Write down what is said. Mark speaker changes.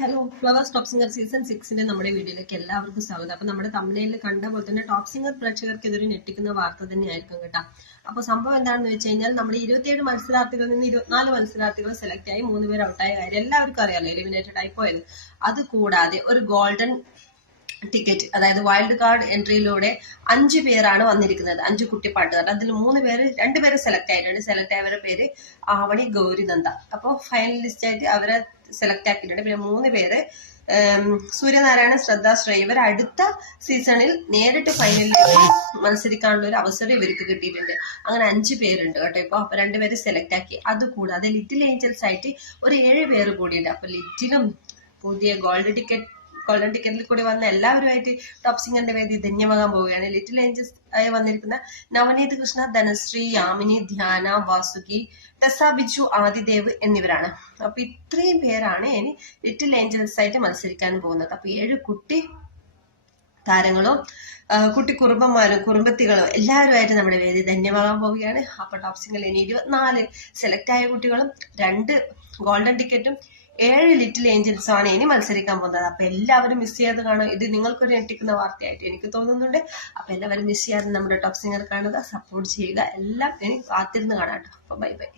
Speaker 1: Hello. Flowers top singer season സിക്സിന്റെ നമ്മുടെ വീഡിയോയിലേക്ക് എല്ലാവർക്കും സ്വാഗതം. അപ്പൊ നമ്മുടെ തമിഴിൽ കണ്ട പോലെ തന്നെ ടോപ്പ് സിംഗർ പ്രേക്ഷകർക്ക് ഇതൊരു ഞെട്ടിക്കുന്ന വാർത്ത തന്നെയായിരിക്കും കേട്ടോ. അപ്പൊ സംഭവം എന്താണെന്ന് വെച്ച് കഴിഞ്ഞാൽ നമ്മുടെ ഇരുപത്തിയേഴ് മത്സരാർത്ഥികളിൽ നിന്ന് ഇരുപത്തിനാല് മത്സരാർത്ഥികൾ സെലക്ട് ആയി മൂന്ന് പേർ ഔട്ടായ കാര്യം എല്ലാവർക്കും അറിയാലോ എലിമിനേറ്റഡ് ആയി പോയത്. അത് കൂടാതെ ഒരു ഗോൾഡൻ ടിക്കറ്റ് അതായത് വൈൽഡ് കാർഡ് എൻട്രിയിലൂടെ അഞ്ചു പേരാണ് വന്നിരിക്കുന്നത്. അഞ്ച് കുട്ടിപ്പാട്ടുകാർ. അതിൽ മൂന്ന് പേര് രണ്ടുപേരെ സെലക്ട് ആയിട്ടുണ്ട്. സെലക്ട് ആയവരുടെ പേര് ആവണി ഗൗരി നന്ദ അപ്പോൾ ഫൈനലിസ്റ്റ് ആയിട്ട് അവരെ സെലക്ട് ആക്കിയിട്ടുണ്ട്. പിന്നെ മൂന്ന് പേര് സൂര്യനാരായണ ശ്രദ്ധ ശ്രേയ ഇവർ അടുത്ത സീസണിൽ നേരിട്ട് ഫൈനലിൽ മത്സരിക്കാനുള്ള ഒരു അവസരം ഇവർക്ക് കിട്ടിയിട്ടുണ്ട്. അങ്ങനെ അഞ്ച് പേരുണ്ട് കേട്ടോ ഇപ്പൊ. അപ്പൊ രണ്ടുപേര് സെലക്ട് ആക്കി. അതുകൂടാതെ ലിറ്റിൽ ഏഞ്ചൽസ് ആയിട്ട് ഒരു ഏഴ് പേര് കൂടിയുണ്ട്. അപ്പൊ ലിറ്റിലും പുതിയ ഗോൾഡ് ടിക്കറ്റ് ഗോൾഡൻ ടിക്കറ്റിൽ കൂടി വന്ന എല്ലാവരുമായിട്ട് ടോപ് സിംഗറിന്റെ വേദി ധന്യമാകാൻ പോവുകയാണ്. ലിറ്റിൽ ഏഞ്ചൽസ് ആയി വന്നിരിക്കുന്ന നവനീത് കൃഷ്ണ ധനശ്രീ യാമിനി ധ്യാന വാസുകി ടെസ ബിജു ആദിദേവ് എന്നിവരാണ്. അപ്പൊ ഇത്രയും പേരാണ് ഇനി ലിറ്റിൽ ഏഞ്ചൽസ് ആയിട്ട് മത്സരിക്കാൻ പോകുന്നത്. അപ്പൊ ഏഴ് കുട്ടി താരങ്ങളും കുട്ടി കുറുമ്പന്മാരും കുറുമ്പത്തികളും എല്ലാവരുമായിട്ട് നമ്മുടെ വേദി ധന്യമാകാൻ പോവുകയാണ്. അപ്പൊ ടോപ് സിംഗിൽ ഇനി ഇരുപത്തിനാല് സെലക്ട് ആയ കുട്ടികളും രണ്ട് ഗോൾഡൻ ടിക്കറ്റും ഏഴ് ലിറ്റിൽ ഏഞ്ചൽസും ആണ് ഇനി മത്സരിക്കാൻ പോകുന്നത്. അപ്പൊ എല്ലാവരും മിസ് ചെയ്യാതെ കാണും. ഇത് നിങ്ങൾക്കൊരു ഞെട്ടിക്കുന്ന വാർത്തയായിട്ട് എനിക്ക് തോന്നുന്നുണ്ട്. അപ്പൊ എല്ലാവരും മിസ് ചെയ്യാതെ നമ്മുടെ ടോപ് സിംഗർ കാണുക സപ്പോർട്ട് ചെയ്യുക എല്ലാം ഇനി കാത്തിരുന്ന് കാണാം കേട്ടോ. അപ്പൊ ബൈ ബൈ